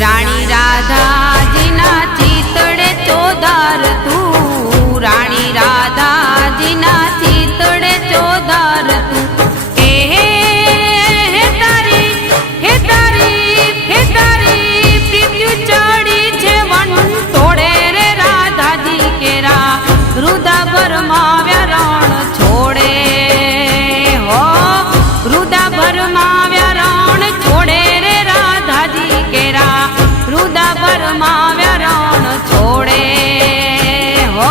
રાણી રાધાજીના ચિતડે ચોધાર તું, રાણી રાધાજીના ચિતડે ચોધાર તું, હે તારી પ્રીત્યુ ચડી છે વન તોડે રે રાધાજી કેરા રુદા ભરમાવ્યા રણ છોડે, હો રુદા ભરમાવ્યા રણ છોડે રે રાધાજી કેરા રુદા ભરમાવ્યા રણ છોડે, હો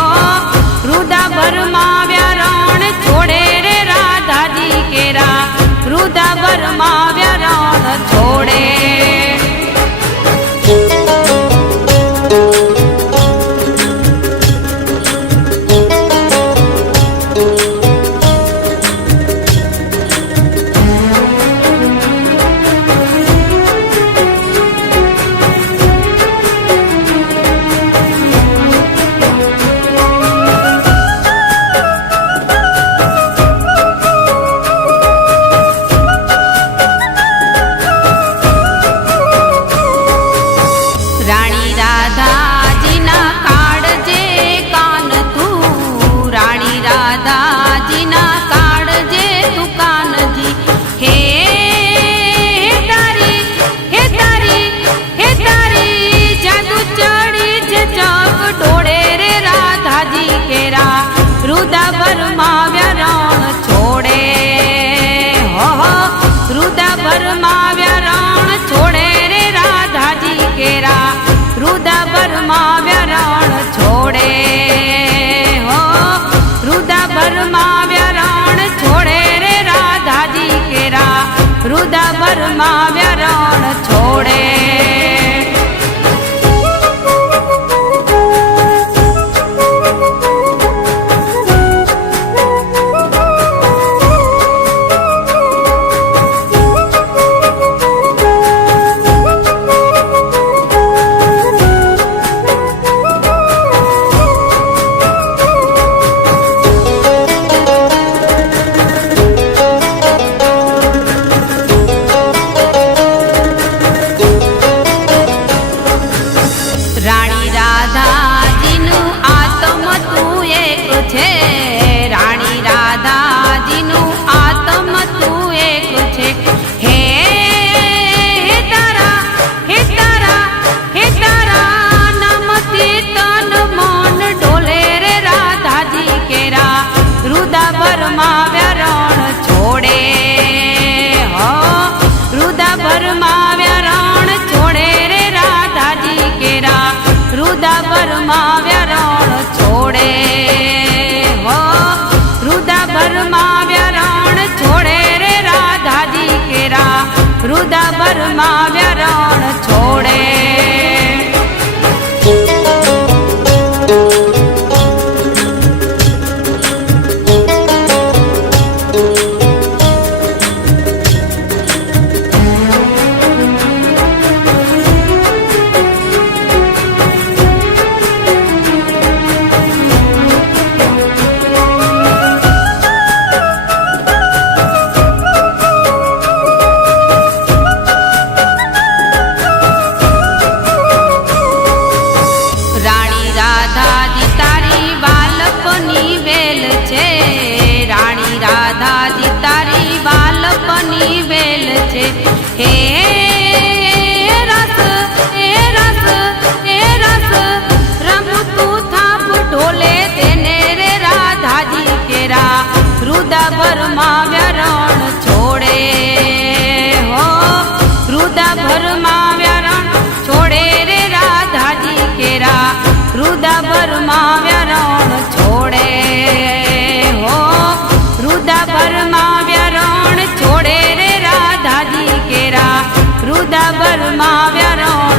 રુદા ભરમાવ્યા રણ છોડે રે રાધાજી કેરા રુદા ભરમાવ્યા રણ છોડે. રાણી રાધાજીના કાળજે કાન તું, રાણી રાધાજીના કાળજે તું કાનજી, હે તારી જાદુ ચડી છે જગ ડોળે રે રાધાજી કેરા રુદા ભરમાવ્યા રણ છોડે, હો રુદા ભરમાવ્યા રણ છોડે રે રાધાજી કેરા રુદા ભરમાવ્યા રણ છોડે, હો રુદા ભરમાવ્યા રણ છોડે રે રાધાજી કેરા રુદા ભરમાવ્યા રણ છોડે. રાણી રાધાજીનું આત્મ તું એક છે, રાણી રાધાજીનું આત્મ તું એક છે, હે તારા નામથી તન મન ડોલે રે રાધાજી કેરા રુદા ભરમાવ્યા રણ છોડે, હો રુદા ભરમાવ્યા રણ છોડે રે રાધાજી કેરા રુદા ભરમાવ્યા રણ છોડે, હો રુદા ભરમાવ્યા રણ છોડે રે રાધાજી કેરા રુદા ભરમાવ્યા રણ છોડે. રાણી રાધાજી તારી બાલપની વેલ છે, રાણી રાધાજી તારી બાલપની વેલ છે, હે રસ રમતું થાપ ઢોલે તેને રે રાધાજી કેરા રુદા ભરમાવ્યા રણ છોડે, હો રુદા ભરમાવ્યા રણ છોડે રે રાધાજી કેરા રુદા ભરમાવ્યા રણ છોડે, હો રુદા ભરમાવ્યા રણ છોડે રે રાધાજી કેરા રુદા ભરમાવ્યા રણ